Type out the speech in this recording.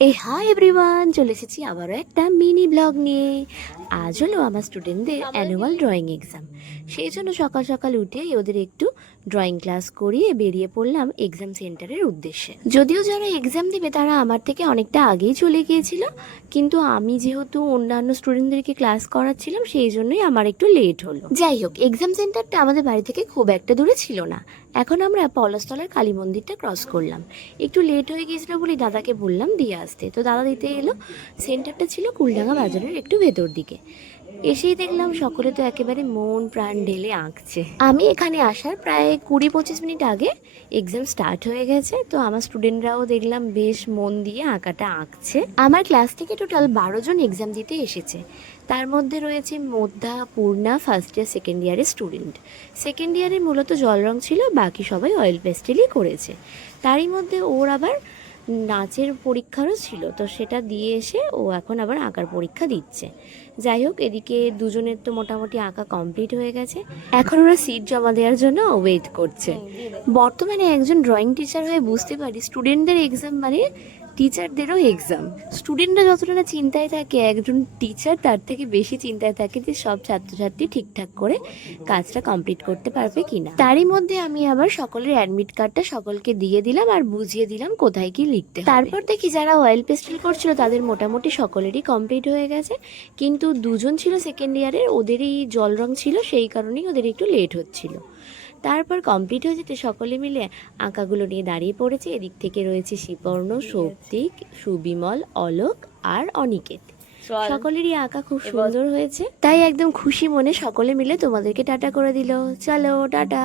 Hi everyone, চলে এসেছি আবারও একটা মিনি ব্লগ নিয়ে। আজ হলো আমার স্টুডেন্টদের অ্যানুয়াল ড্রয়িং এক্সাম। সেই জন্য সকাল সকাল উঠে ওদের একটু ড্রয়িং ক্লাস করিয়ে বেরিয়ে পড়লাম এক্সাম সেন্টারের উদ্দেশ্যে। যদিও যারা এক্সাম দেবে তারা আমার থেকে অনেকটা আগেই চলে গিয়েছিল, কিন্তু আমি যেহেতু অন্যান্য স্টুডেন্টদেরকে ক্লাস করাচ্ছিলাম সেই জন্যই আমার একটু লেট হলো। যাই হোক, এক্সাম সেন্টারটা আমাদের বাড়ি থেকে খুব একটা দূরে ছিল না। এখন আমরা পলাশতলার কালী মন্দিরটা ক্রস করলাম। একটু লেট হয়ে গিয়েছিল বলে দাদাকে বললাম দিয়ে আসতে, তো দাদা দিতে এলো। সেন্টারটা ছিল কুলডাঙ্গা বাজারের একটু ভেতর দিকে। এসেই দেখলাম সকলে তো একেবারে মন প্রাণ ঢেলে আঁকছে। আমি এখানে আসার প্রায় 20-25 মিনিট আগে এক্সাম স্টার্ট হয়ে গেছে, তো আমার স্টুডেন্টরাও দেখলাম বেশ মন দিয়ে আঁকাটা আঁকছে। আমার ক্লাস থেকে টোটাল 12 জন এক্সাম দিতে এসেছে। তার মধ্যে রয়েছে Madhya, Purna, first year second ইয়ারের স্টুডেন্ট। সেকেন্ড ইয়ারে মূলত জল রং ছিল, বাকি সবাই অয়েল পেস্টেলই করেছে। তারই মধ্যে ওর আবার নাচের পরীক্ষারও ছিল, তো সেটা দিয়ে এসে ও এখন আবার আঁকার পরীক্ষা দিচ্ছে। যাই হোক, এদিকে দুজনের তো মোটামুটি আঁকা কমপ্লিট হয়ে গেছে। এখন ওরা সিট জমা দেওয়ার জন্য ওয়েট করছে। বর্তমানে একজন ড্রয়িং টিচার হয়ে বুঝতে পারি স্টুডেন্টদের এক্সাম মানে টিচারদেরও এক্সাম। স্টুডেন্টরা যতটা না চিন্তায় থাকে, একজন টিচার তার থেকে বেশি চিন্তায় থাকে যে সব ছাত্রছাত্রী ঠিকঠাক করে কাজটা কমপ্লিট করতে পারবে কিনা। তারই মধ্যে আমি আবার সকলের অ্যাডমিট কার্ডটা সকলকে দিয়ে দিলাম আর বুঝিয়ে দিলাম কোথায় কি লিখতে হবে। তারপর দেখি যারা অয়েল পেস্টেল করছিল তাদের মোটামুটি সকলেরই কমপ্লিট হয়ে গেছে, কিন্তু দুজন ছিল সেকেন্ড ইয়ারের, ওদেরই জল রং ছিল, সেই কারণেই ওদের একটু লেট হচ্ছিল। তারপর কমপ্লিট হয়ে যেতে সকলে মিলে আঁকাগুলো নিয়ে দাঁড়িয়ে পড়েছে। এদিক থেকে রয়েছে শিপর্ণ, সৌপ্তিক, সুবিমল, অলোক আর অনিকেত। সকলেরই আঁকা খুব সুন্দর হয়েছে, তাই একদম খুশি মনে সকলে মিলে তোমাদেরকে টাটা করে দিল। চলো টাটা।